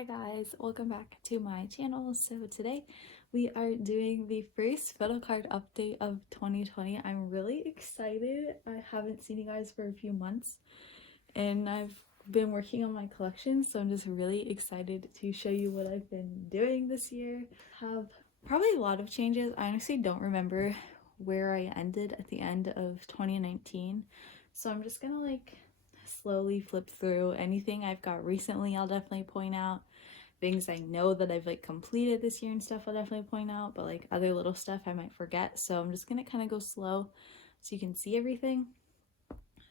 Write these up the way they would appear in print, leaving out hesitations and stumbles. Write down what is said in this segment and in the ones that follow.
Hi guys, welcome back to my channel. So today we are doing the first Photocard update of 2020. I'm really excited. I haven't seen you guys for a few months and I've been working on my collection, so I'm just really excited to show you what I've been doing this year. Have probably a lot of changes. I honestly don't remember where I ended at the end of 2019, so I'm just gonna slowly flip through. Anything I've got recently I'll definitely point out. Things I know that I've completed this year and stuff I'll definitely point out, but other little stuff I might forget, so I'm just gonna kind of go slow so you can see everything.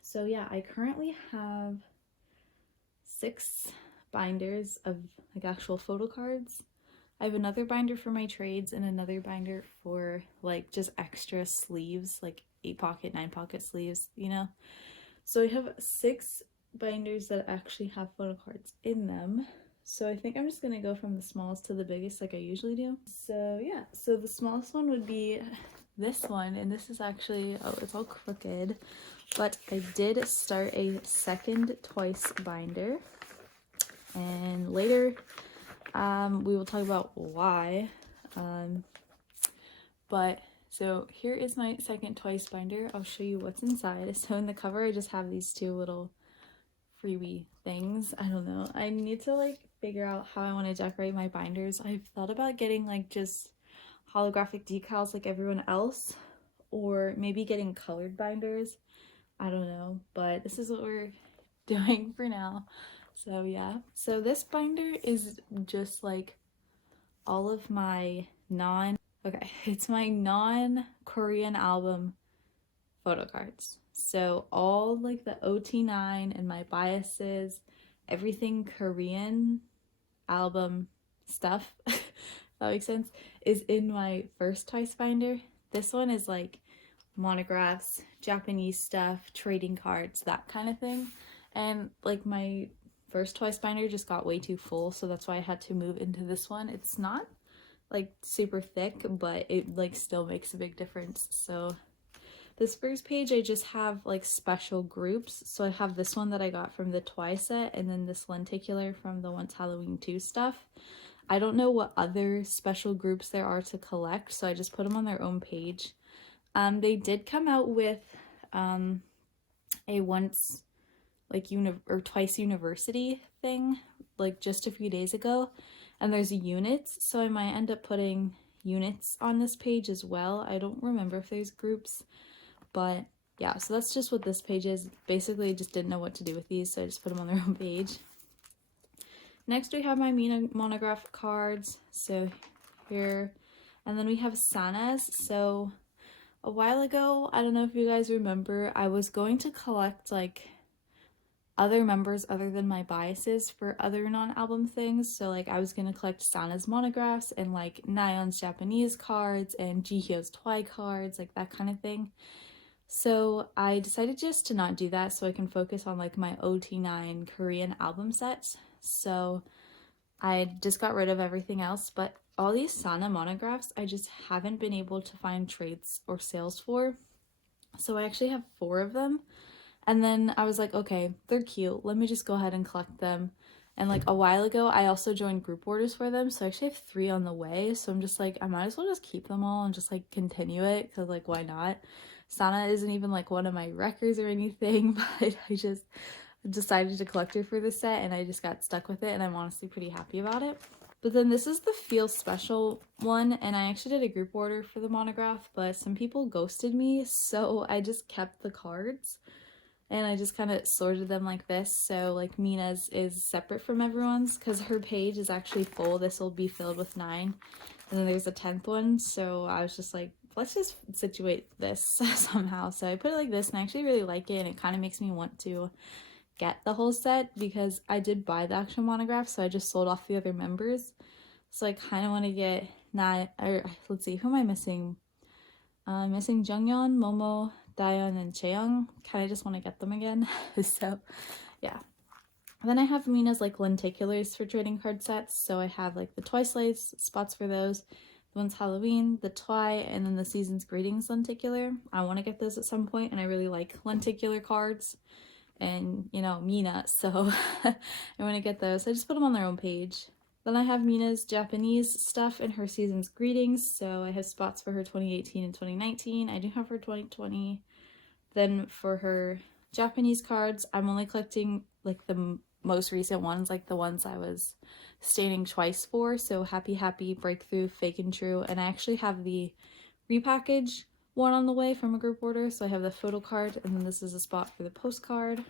So yeah, I currently have 6 binders of actual photo cards. I have another binder for my trades and another binder for just extra sleeves, 8-pocket, 9-pocket sleeves, you know. So I have 6 binders that actually have photo cards in them. So I think I'm just gonna go from the smallest to the biggest like I usually do. So yeah, so the smallest one would be this one, and this is actually, oh, it's all crooked, but I did start a second twice binder, and later we will talk about why. But so here is my second twice binder. I'll show you what's inside. So in the cover I just have these 2 little freebie things. I don't know, I need to figure out how I want to decorate my binders. I've thought about getting just holographic decals like everyone else, or maybe getting colored binders. I don't know, but this is what we're doing for now. So yeah, so this binder is just all of my it's my non-Korean album photo cards. So all the OT9 and my biases, everything Korean album stuff, if that makes sense, is in my first twice binder. This one is monographs, Japanese stuff, trading cards, that kind of thing. And my first twice binder just got way too full, so that's why I had to move into this one. It's not super thick, but it still makes a big difference. So this first page I just have special groups. So I have this one that I got from the Twice set, and then this Lenticular from the Once Halloween 2 stuff. I don't know what other special groups there are to collect, so I just put them on their own page. They did come out with a once or twice university thing just a few days ago, and there's units, so I might end up putting units on this page as well. I don't remember if there's groups, but yeah, so that's just what this page is. Basically, I just didn't know what to do with these, so I just put them on their own page. Next, we have my Mina monograph cards, so here, and then we have Sana's. So a while ago, I don't know if you guys remember, I was going to collect other members other than my biases for other non-album things. So I was gonna collect Sana's monographs and Nayeon's Japanese cards and Jihyo's Twi cards, that kind of thing. So I decided just to not do that so I can focus on my OT9 Korean album sets. So I just got rid of everything else, but all these Sana monographs I just haven't been able to find trades or sales for. So I actually have 4 of them. And then I was like, okay, they're cute, let me just go ahead and collect them. And a while ago, I also joined group orders for them, so I actually have 3 on the way. So I'm just I might as well just keep them all and just continue it, because why not? Sana isn't even one of my records or anything, but I just decided to collect her for this set, and I just got stuck with it, and I'm honestly pretty happy about it. But then this is the Feel Special one, and I actually did a group order for the monograph, but some people ghosted me, so I just kept the cards. And I just kind of sorted them like this. So Mina's is separate from everyone's because her page is actually full. This will be filled with 9. And then there's a 10th one. So I was just let's just situate this somehow. So I put it like this, and I actually really like it. And it kind of makes me want to get the whole set because I did buy the actual monograph. So I just sold off the other members. So I kind of want to get let's see, who am I missing? I'm missing Jungyeon, Momo, Daeon, and Chaeyoung. Kind of just want to get them again. So yeah. Then I have Mina's lenticulars for trading card sets. So I have the Twice Lace spots for those, the One's Halloween, the Twi, and then the Season's Greetings lenticular. I want to get those at some point, and I really like lenticular cards. And you know, Mina, so I want to get those. I just put them on their own page. Then I have Mina's Japanese stuff and her season's greetings. So I have spots for her 2018 and 2019. I do have her 2020. Then for her Japanese cards, I'm only collecting like the most recent ones, like the ones I was staining twice for. So Happy Happy, Breakthrough, Fake and True. And I actually have the repackage one on the way from a group order. So I have the Photocard, and then this is a spot for the postcard.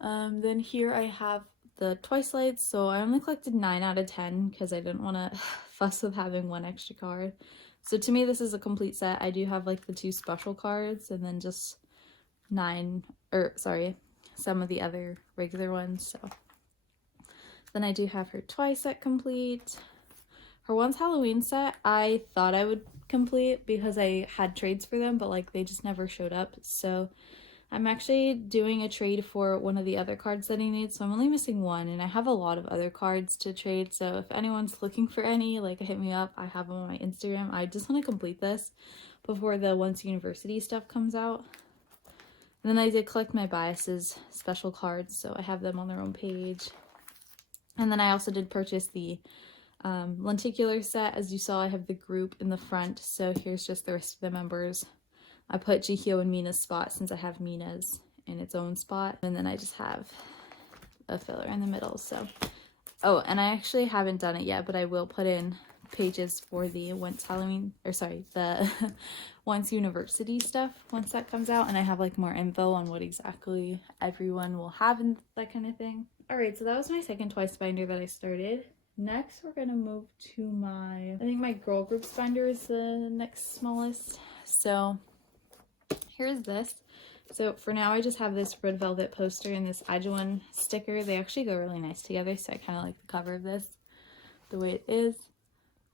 Then here I have the Twice lights. So I only collected 9 out of 10 because I didn't want to fuss with having one extra card. So to me, this is a complete set. I do have like the 2 special cards and then just some of the other regular ones. So then I do have her Twice set complete. Her Once Halloween set, I thought I would complete because I had trades for them, but like they just never showed up. So I'm actually doing a trade for one of the other cards that I need, so I'm only missing one, and I have a lot of other cards to trade, so if anyone's looking for any, like, hit me up. I have them on my Instagram. I just want to complete this before the Once University stuff comes out. And then I did collect my biases special cards, so I have them on their own page. And then I also did purchase the Lenticular set. As you saw, I have the group in the front, so here's just the rest of the members. I put Jihyo in Mina's spot since I have Mina's in its own spot. And then I just have a filler in the middle. So, oh, and I actually haven't done it yet, but I will put in pages for the Once Halloween, or sorry, the Once University stuff once that comes out. And I have like more info on what exactly everyone will have and that kind of thing. All right, so that was my second Twice binder that I started. Next, we're gonna move to I think my girl groups binder is the next smallest. So here's this. So for now, I just have this red velvet poster and this ITZY sticker. They actually go really nice together, so I kind of like the cover of this, the way it is.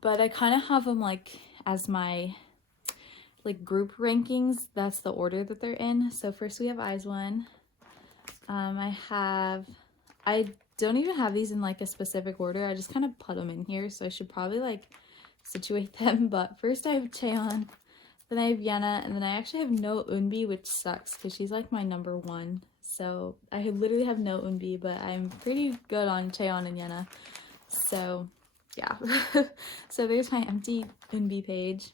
But I kind of have them like as my like group rankings. That's the order that they're in. So first we have ITZY. I don't even have these in like a specific order. I just kind of put them in here, so I should probably like situate them. But first I have Chaeyeon. Then I have Yena, and then I actually have no Eunbi, which sucks because she's like my number 1. So I literally have no Eunbi, but I'm pretty good on Chaeyeon and Yena. So yeah. So there's my empty Eunbi page.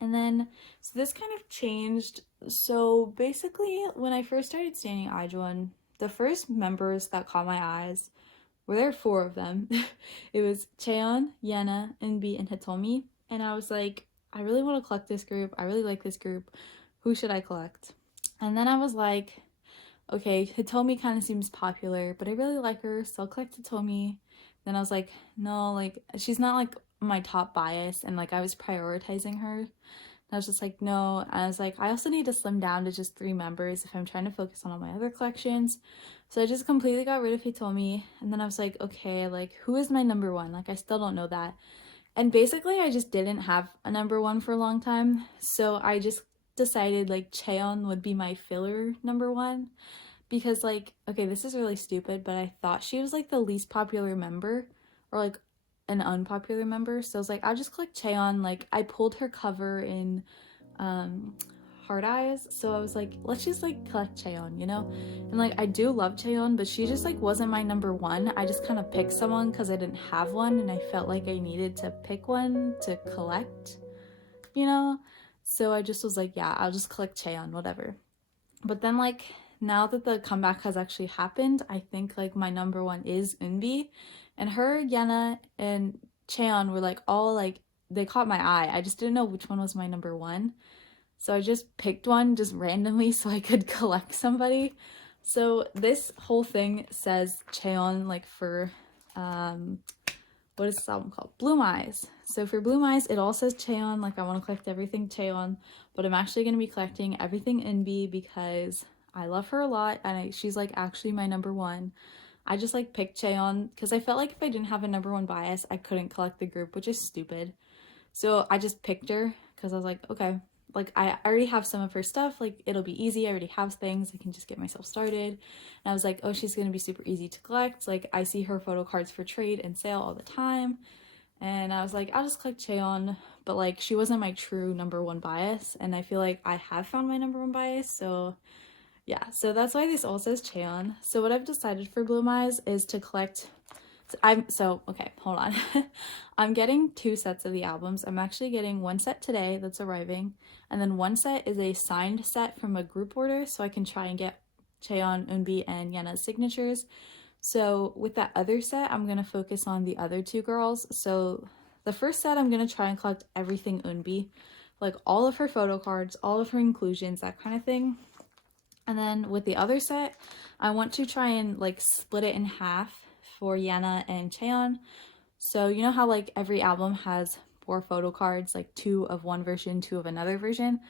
And then, so this kind of changed. So basically, when I first started staining ITZY, the first members that caught my eyes were there 4 of them. It was Chaeyeon, Yena, Eunbi, and Hitomi. And I was like, I really want to collect this group. I really like this group. Who should I collect? And then I was like, okay, Hitomi kind of seems popular, but I really like her, so I'll collect Hitomi. Then I was like, no, like, she's not like my top bias, and like I was prioritizing her. And I was just like, no. I was like, I also need to slim down to just 3 members if I'm trying to focus on all my other collections. So I just completely got rid of Hitomi. And then I was like, okay, like, who is my number 1? Like, I still don't know that. And basically, I just didn't have a number 1 for a long time. So I just decided, like, Chaeyeon would be my filler number 1. Because, like, okay, this is really stupid, but I thought she was, like, the least popular member. Or, like, an unpopular member. So I was like, I'll just collect Chaeyeon. Like, I pulled her cover in Hard Eyes. So I was like, let's just, like, collect Chaeyeon, you know? And, like, I do love Chaeyeon, but she just, like, wasn't my number 1. I just kind of picked someone because I didn't have one, and I felt like I needed to pick one to collect, you know? So I just was like, yeah, I'll just collect Chaeyeon, whatever. But then, like, now that the comeback has actually happened, I think, like, my number 1 is Eunbi. And her, Yena, and Chaeyeon were, like, all, like, they caught my eye. I just didn't know which one was my number 1. So I just picked one just randomly so I could collect somebody. So this whole thing says Chaeyeon, like, for, what is this album called? Bloom Eyes. So for Bloom Eyes, it all says Chaeyeon, like, I want to collect everything Chaeyeon, but I'm actually going to be collecting everything Eunbi because I love her a lot, and she's, like, actually my number 1. I just, like, picked Chaeyeon because I felt like if I didn't have a number 1 bias, I couldn't collect the group, which is stupid. So I just picked her because I was like, okay, like, I already have some of her stuff, like, it'll be easy, I already have things, I can just get myself started. And I was like, oh, she's gonna be super easy to collect, like, I see her photo cards for trade and sale all the time. And I was like, I'll just collect Chaeyeon, but, like, she wasn't my true number 1 bias, and I feel like I have found my number 1 bias, so yeah. So that's why this all says Chaeyeon. So what I've decided for Bloom Eyes is to collect Okay, hold on. I'm getting 2 sets of the albums. I'm actually getting 1 set today that's arriving, and then 1 set is a signed set from a group order, so I can try and get Chaeyeon, Eunbi, and Yena's signatures. So with that other set, I'm gonna focus on the other 2 girls. So the first set, I'm gonna try and collect everything Eunbi, like all of her photo cards, all of her inclusions, that kind of thing. And then with the other set, I want to try and like split it in half for Yena and Chaeyeon. So you know how like every album has 4 photo cards, like 2 of one version, 2 of another version.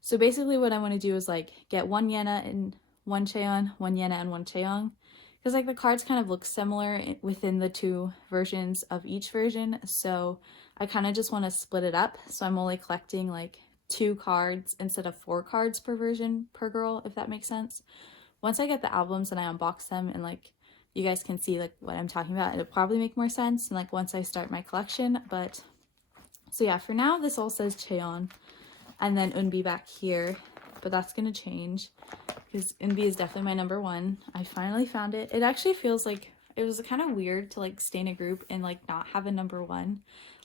So basically what I want to do is like get 1 Yena and 1 Chaeyeon, 1 Yena and 1 Chaeyoung. Because like the cards kind of look similar within the 2 versions of each version. So I kind of just want to split it up. So I'm only collecting like 2 cards instead of 4 cards per version per girl, if that makes sense. Once I get the albums and I unbox them and like you guys can see like what I'm talking about, it'll probably make more sense and like once I start my collection. But so yeah, for now this all says Chaeyeon and then Eunbi back here, but that's gonna change because Eunbi is definitely my number 1. I finally found it. It actually feels like it was kind of weird to like stay in a group and like not have a number 1.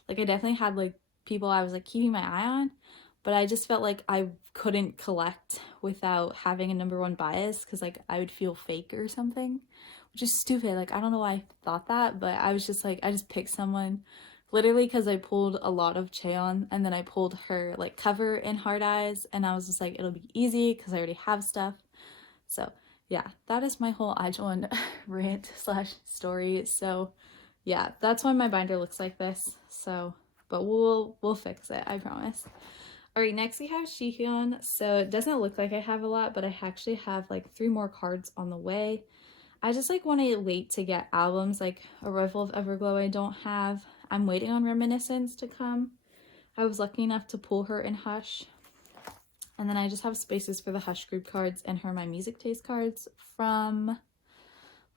Like I definitely had like people I was like keeping my eye on, but I just felt like I couldn't collect without having a number 1 bias because like I would feel fake or something, which is stupid. Like I don't know why I thought that, but I was just like, I just picked someone literally because I pulled a lot of Chaeyeon and then I pulled her like cover in Hard Eyes and I was just like, it'll be easy because I already have stuff. So yeah, that is my whole ITZY rant slash story. So yeah, that's why my binder looks like this. So, but we'll fix it, I promise. All right, next we have Shihyun. So it doesn't look like I have a lot, but I actually have like 3 more cards on the way. I just like want to wait to get albums like Arrival of Everglow I don't have. I'm waiting on Reminiscence to come. I was lucky enough to pull her in Hush. And then I just have spaces for the Hush group cards and her My Music Taste cards from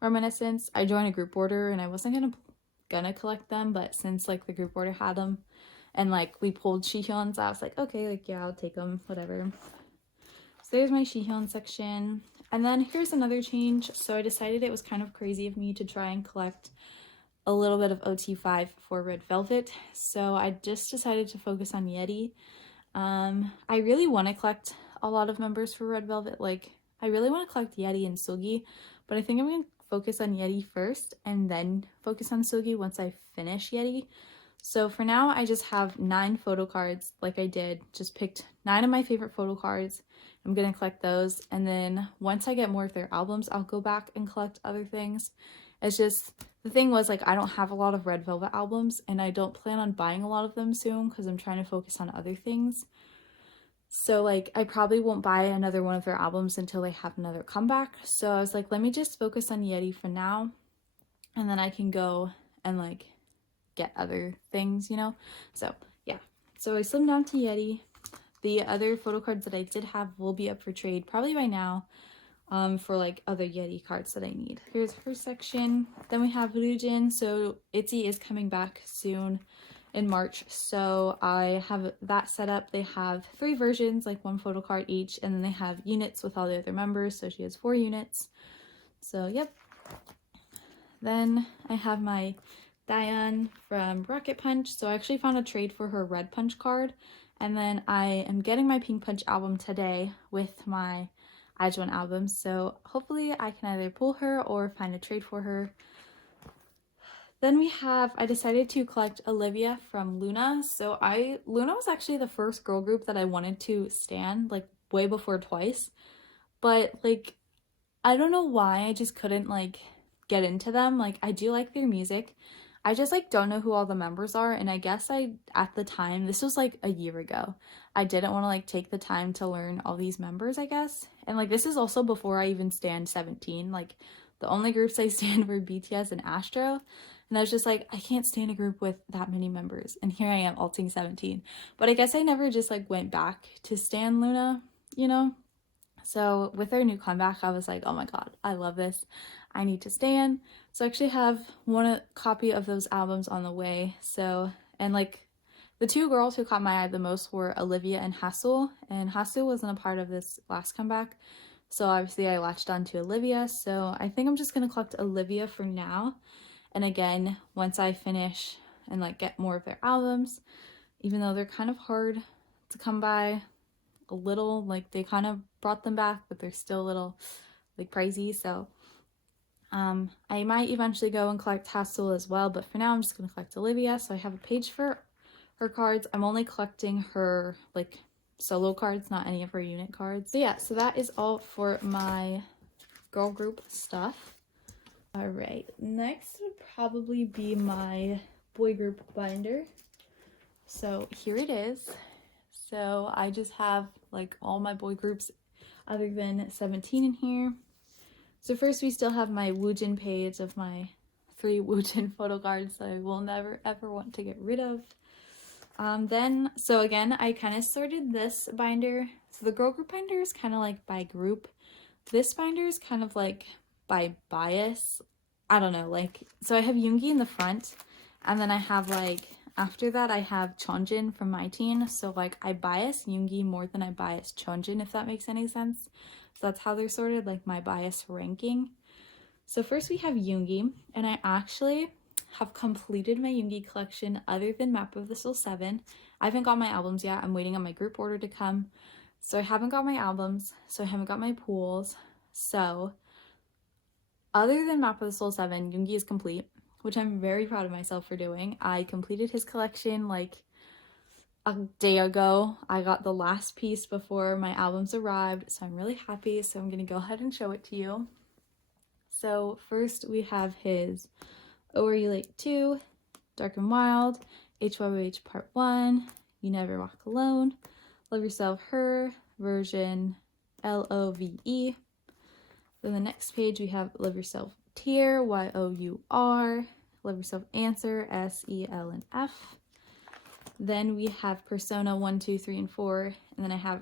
Reminiscence. I joined a group order and I wasn't gonna collect them, but since like the group order had them and like we pulled Shihyun's, I was like, okay, like yeah, I'll take them, whatever. So there's my Shihyun section. And then here's another change. So I decided it was kind of crazy of me to try and collect a little bit of OT5 for Red Velvet. So I just decided to focus on Yeti. I really want to collect a lot of members for Red Velvet. Like, I really want to collect Yeti and Sugi, but I think I'm going to focus on Yeti first and then focus on Sugi once I finish Yeti. So for now, I just have 9 photo cards like I did. Just picked 9 of my favorite photo cards. I'm going to collect those. And then once I get more of their albums, I'll go back and collect other things. It's just, the thing was like, I don't have a lot of Red Velvet albums and I don't plan on buying a lot of them soon because I'm trying to focus on other things. So like, I probably won't buy another one of their albums until they have another comeback. So I was like, let me just focus on Yeti for now. And then I can go and like get other things, you know? So yeah, so I slimmed down to Yeti. The other photo cards that I did have will be up for trade probably by now for like other Yeti cards that I need. Here's her section. Then we have Ryujin. So ITZY is coming back soon in March. So I have that set up. They have 3 versions, like 1 photo card each, and then they have units with all the other members. So she has 4 units. So yep. Then I have my Diane from Rocket Punch. So I actually found a trade for her Red Punch card. And then I am getting my Pink Punch album today with my ITZY album. So hopefully I can either pull her or find a trade for her. Then we have, I decided to collect Olivia from Loona. So Loona was actually the first girl group that I wanted to stan, like way before Twice. But like, I don't know why I just couldn't like get into them. Like I do like their music. I just like don't know who all the members are, and I guess at the time, this was like a year ago, I didn't want to like take the time to learn all these members, I guess. And like this is also before I even stan 17. Like the only groups I stan were BTS and Astro, and I was just like, I can't stay in a group with that many members, and here I am alting 17. But I guess I never just like went back to stan Loona, you know? So with their new comeback, I was like, oh my god, I love this. I need to stan. So I actually have one copy of those albums on the way. So, and like the 2 girls who caught my eye the most were Olivia and Hassel. And Hassel wasn't a part of this last comeback. So obviously I latched on to Olivia. So I think I'm just going to collect Olivia for now. And again, once I finish and like get more of their albums, even though they're kind of hard to come by, a little, like they kind of brought them back, but they're still a little like pricey. So I might eventually go and collect Hassel as well, but for now I'm just going to collect Olivia. So I have a page for her cards. I'm only collecting her like solo cards, not any of her unit cards. So yeah, so that is all for my girl group stuff. All right, next would probably be my boy group binder. So here it is. So I just have like all my boy groups other than 17 in here. So first we still have my Woojin page of my 3 Woojin photo cards that I will never ever want to get rid of. So again, I kind of sorted this binder. So the girl group binder is kind of like by group. This binder is kind of like by bias. I don't know, like, so I have Yoongi in the front, and then I have like, after that I have Chonjin from my teen. So like I bias Yoongi more than I bias Chonjin, if that makes any sense. So that's how they're sorted, like my bias ranking. So first we have Yoongi, and I actually have completed my Yoongi collection other than Map of the Soul 7. I haven't got my albums yet. I'm waiting on my group order to come. So I haven't got my albums, so I haven't got my pools. So other than Map of the Soul 7, Yoongi is complete, which I'm very proud of myself for doing. I completed his collection like a day ago. I got the last piece before my albums arrived, so I'm really happy. So I'm gonna go ahead and show it to you. So first we have his Oh Are You Late 2, Dark and Wild, HYH Part 1, You Never Walk Alone, Love Yourself Her, version LOVE. Then the next page we have Love Yourself Tear, YOUR, Love Yourself Answer, SELF. Then we have Persona 1, 2, 3, and 4, and then I have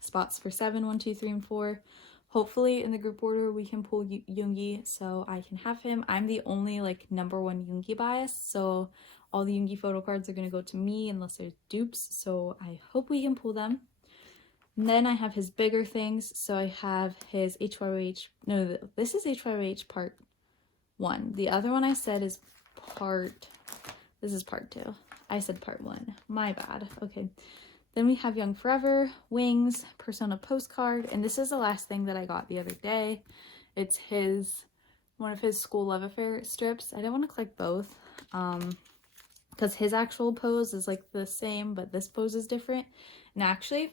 spots for 7, 1, 2, 3, and 4. Hopefully in the group order we can pull Yoongi so I can have him. I'm the only like #1 Yoongi bias, so all the Yoongi photo cards are going to go to me unless there's dupes, so I hope we can pull them. And then I have his bigger things, so I have his HYH, no, this is HYH Part 1. The other one I said is this is Part 2. I said Part 1. My bad. Okay. Then we have Young Forever, Wings, Persona Postcard, and this is the last thing that I got the other day. It's one of his School Love Affair strips. I didn't want to collect both, because his actual pose is like the same, but this pose is different. And actually,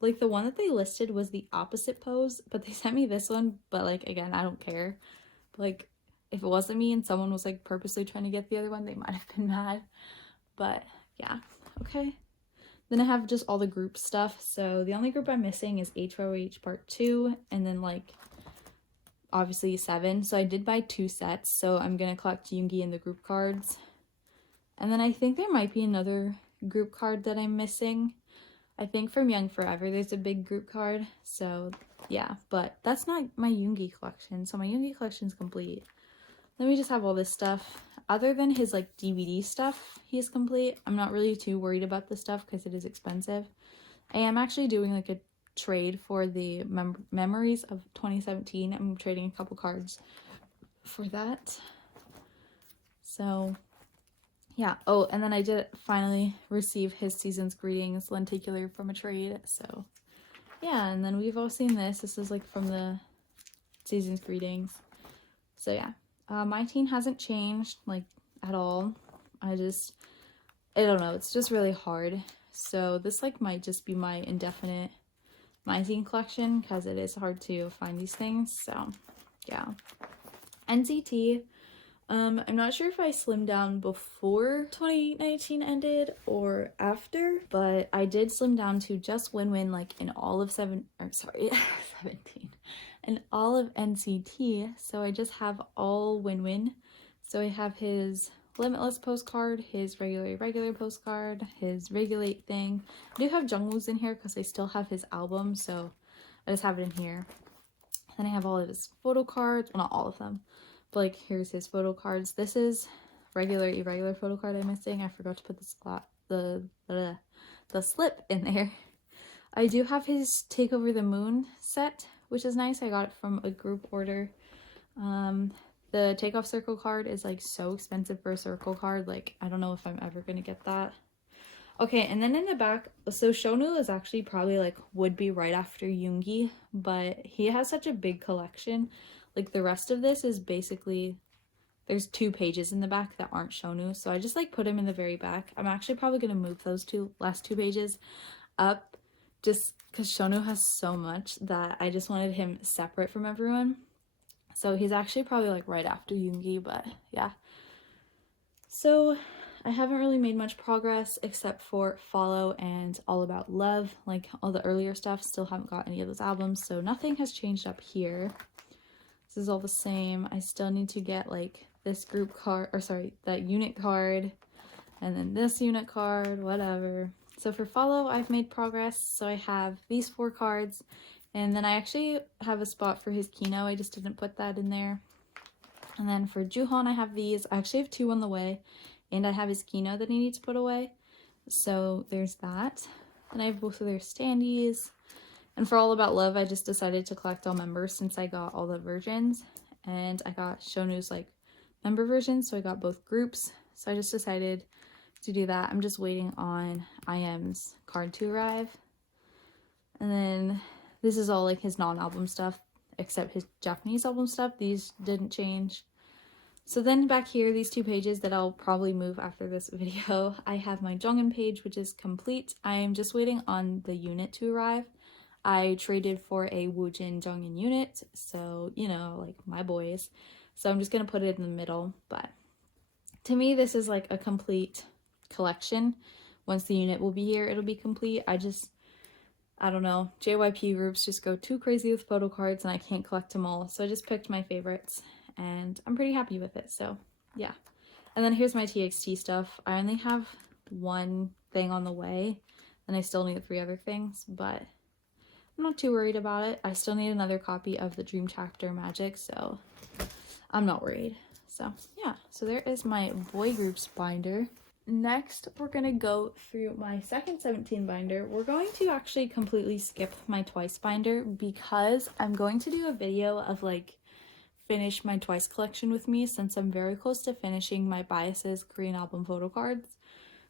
like the one that they listed was the opposite pose, but they sent me this one, but like, again, I don't care. Like, if it wasn't me and someone was like purposely trying to get the other one, they might have been mad. But yeah, okay. Then I have just all the group stuff. So the only group I'm missing is HOH Part 2, and then like obviously 7. So I did buy 2 sets, so I'm gonna collect Yoongi and the group cards. And then I think there might be another group card that I'm missing. I think from Young Forever there's a big group card. So yeah, but that's not my Yoongi collection. So my Yoongi collection is complete. Then we just have all this stuff. Other than his like DVD stuff, he is complete. I'm not really too worried about this stuff because it is expensive. I am actually doing like a trade for the memories of 2017. I'm trading a couple cards for that. So yeah. Oh, and then I did finally receive his Season's Greetings Lenticular from a trade. So yeah, and then we've all seen this. This is like from the Season's Greetings. So yeah. My teen hasn't changed, like, at all. I don't know, it's just really hard. So this, like, might just be my indefinite my teen collection, because it is hard to find these things, so, yeah. NCT, I'm not sure if I slimmed down before 2019 ended or after, but I did slim down to just Win-Win, like, in all of 17. And all of NCT, so I just have all Win-Win. So I have his Limitless postcard, his regular postcard, his Regulate thing. I do have Jungwoo's in here because I still have his album, so I just have it in here. Then I have all of his photo cards, well, not all of them, but like here's his photo cards. This is irregular photo card I'm missing. I forgot to put the slip in there. I do have his Take Over the Moon set, which is nice. I got it from a group order. The takeoff circle card is like so expensive for a circle card. Like, I don't know if I'm ever gonna get that. Okay, and then in the back, so Shonu is actually probably like would be right after Yoongi, but he has such a big collection. Like the rest of this is basically, there's 2 pages in the back that aren't Shonu, so I just like put him in the very back. I'm actually probably gonna move those last 2 pages up just because Shonu has so much that I just wanted him separate from everyone. So he's actually probably like right after Yoongi, but yeah. So I haven't really made much progress except for Follow and All About Love. Like all the earlier stuff, still haven't got any of those albums, so nothing has changed up here. This is all the same. I still need to get like this group card, or sorry, that unit card, and then this unit card, whatever. So for Follow, I've made progress. So I have these 4 cards, and then I actually have a spot for his Kino. I just didn't put that in there. And then for Juhon, I have these. I actually have 2 on the way, and I have his Kino that I need to put away. So there's that. And I have both of their standees. And for All About Love, I just decided to collect all members since I got all the versions. And I got Shonu's like member version, so I got both groups. So I just decided to do that. I'm just waiting on IM's card to arrive. And then this is all like his non-album stuff, except his Japanese album stuff. These didn't change. So then back here, these 2 pages that I'll probably move after this video, I have my Jongin page, which is complete. I am just waiting on the unit to arrive. I traded for a Woojin Jongin unit, so, you know, like my boys. So I'm just going to put it in the middle, but to me, this is like a complete collection. Once the unit will be here, it'll be complete. I don't know. JYP groups just go too crazy with photo cards and I can't collect them all. So I just picked my favorites and I'm pretty happy with it. So yeah. And then here's my TXT stuff. I only have 1 thing on the way and I still need 3 other things, but I'm not too worried about it. I still need another copy of the Dream Chapter Magic, so I'm not worried. So yeah, so there is my boy groups binder. Next, we're going to go through my second 17 binder. We're going to actually completely skip my Twice binder because I'm going to do a video of like finish my Twice collection with me since I'm very close to finishing my Biases Korean album photo cards.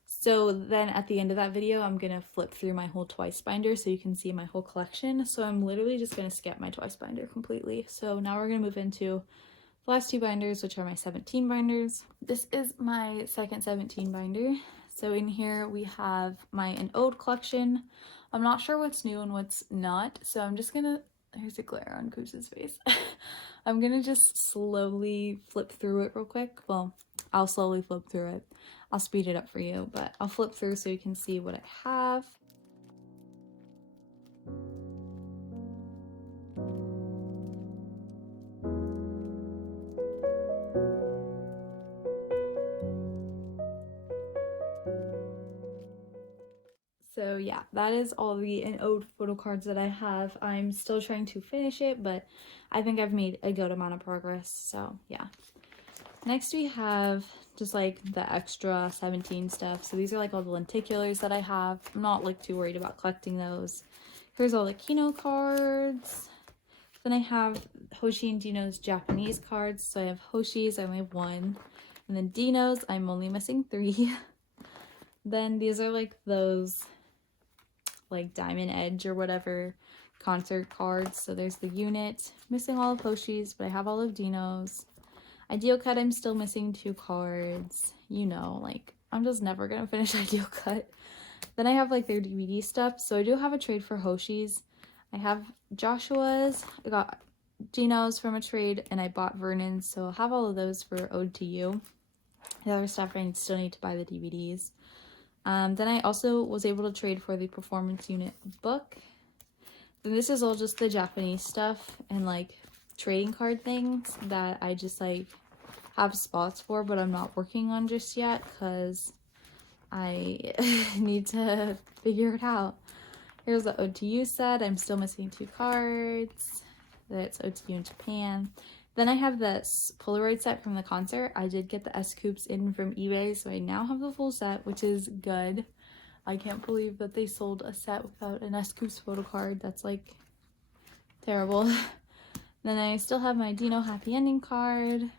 So then at the end of that video, I'm going to flip through my whole Twice binder so you can see my whole collection. So I'm literally just going to skip my Twice binder completely. So now we're going to move into the last 2 binders, which are my 17 binders. This is my second 17 binder. So in here we have my An Ode collection. I'm not sure what's new and what's not, so I'm just gonna, there's a glare on Cruz's face. I'm gonna just slowly flip through it real quick. Well, I'll slowly flip through it. I'll speed it up for you, but I'll flip through so you can see what I have. So yeah, that is all the An Ode photo cards that I have. I'm still trying to finish it, but I think I've made a good amount of progress, so yeah. Next we have just like the extra 17 stuff. So these are like all the lenticulars that I have. I'm not like too worried about collecting those. Here's all the Kino cards. Then I have Hoshi and Dino's Japanese cards. So I have Hoshi's, I only have 1. And then Dino's, I'm only missing 3. Then these are like those like Diamond Edge or whatever concert cards. So there's the unit, missing all of Hoshi's, but I have all of Dino's. Ideal Cut, I'm still missing 2 cards. You know, like I'm just never gonna finish Ideal Cut. Then I have like their DVD stuff. So I do have a trade for Hoshi's. I have Joshua's. I got Dino's from a trade and I bought Vernon's. So I'll have all of those for Ode to You. The other stuff I still need to buy the DVDs. Then I also was able to trade for the Performance Unit book. Then this is all just the Japanese stuff and like trading card things that I just like have spots for, but I'm not working on just yet because I need to figure it out. Here's the Ode to You set. I'm still missing 2 cards. That's Ode to You in Japan. Then I have this Polaroid set from the concert. I did get the S-Coupes in from eBay, so I now have the full set, which is good. I can't believe that they sold a set without an S-Coupes photo card. That's like terrible. Then I still have my Dino Happy Ending card.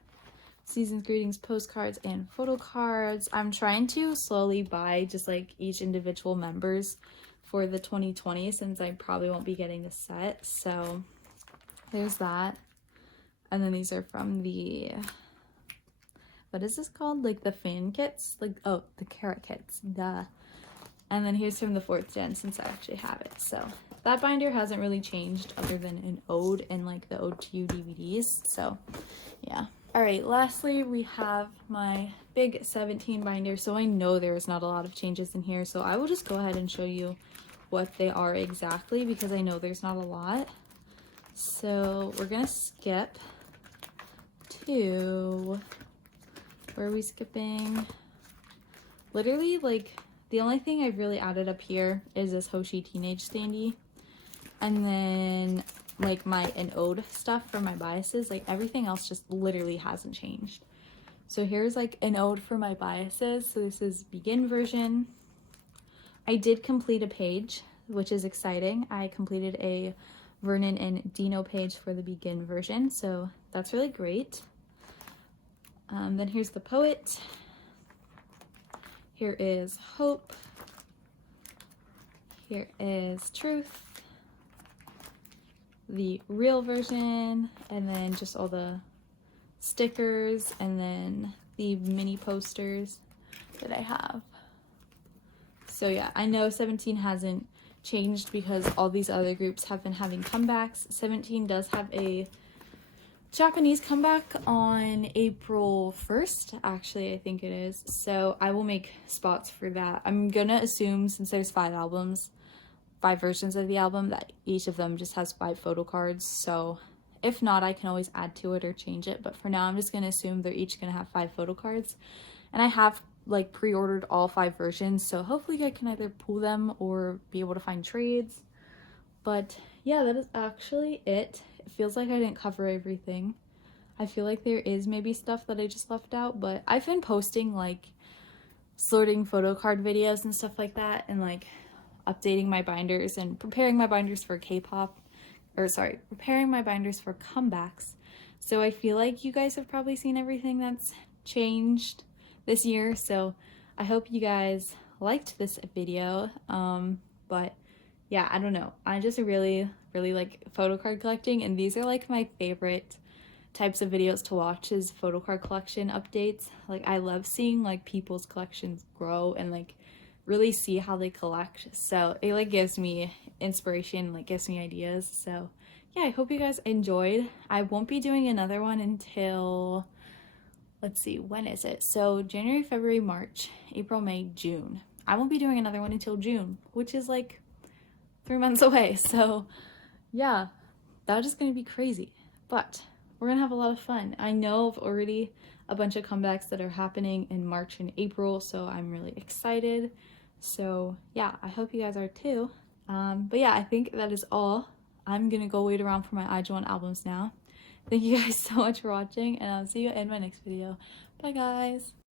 season's greetings postcards and photo cards. I'm trying to slowly buy just like each individual members for the 2020 since I probably won't be getting a set. So there's that. And then these are from the, what is this called? Like the fan kits? Like, oh, the carrot kits. Duh. And then here's from the 4th gen since I actually have it. So that binder hasn't really changed other than an ode and like the ode to you DVDs. So yeah. All right, lastly, we have my big 17 binder. So I know there's not a lot of changes in here. So I will just go ahead and show you what they are exactly because I know there's not a lot. So we're gonna skip to, where are we skipping? Literally, like, the only thing I've really added up here is this Hoshi Teenage standee. And then, like, an ode stuff for my biases. Like, everything else just literally hasn't changed. So here's, like, an ode for my biases. So this is begin version. I did complete a page, which is exciting. I completed a Vernon and Dino page for the begin version. So that's really great. Then here's the poet. Here is hope. Here is truth. The real version, and then just all the stickers, and then the mini posters that I have. So yeah, I know 17 hasn't changed because all these other groups have been having comebacks. 17 does have a Japanese comeback on April 1st, actually, I think it is. So I will make spots for that. I'm gonna assume since there's 5 albums, 5 versions of the album, that each of them just has 5 photo cards. So if not, I can always add to it or change it. But for now, I'm just gonna assume they're each gonna have 5 photo cards. And I have like pre-ordered all 5 versions. So hopefully I can either pull them or be able to find trades. But yeah, that is actually it. It feels like I didn't cover everything. I feel like there is maybe stuff that I just left out, but I've been posting like sorting photo card videos and stuff like that, and like updating my binders and preparing my binders for K-pop, or sorry, preparing my binders for comebacks. So I feel like you guys have probably seen everything that's changed this year. So I hope you guys liked this video. But yeah, I don't know. I just really like photo card collecting, and these are like my favorite types of videos to watch is photo card collection updates. Like I love seeing like people's collections grow and like really see how they collect. So it like gives me inspiration, like gives me ideas. So yeah, I hope you guys enjoyed. I won't be doing another one until, let's see, when is it? So January, February, March, April, May, June. I won't be doing another one until June, which is like 3 months away. So yeah, that is going to be crazy, but we're gonna have a lot of fun. I know of already a bunch of comebacks that are happening in March and April, so I'm really excited. So yeah, I hope you guys are too. But yeah, I think that is all. I'm gonna go wait around for my ITZY albums now. Thank you guys so much for watching, and I'll see you in my next video. Bye guys.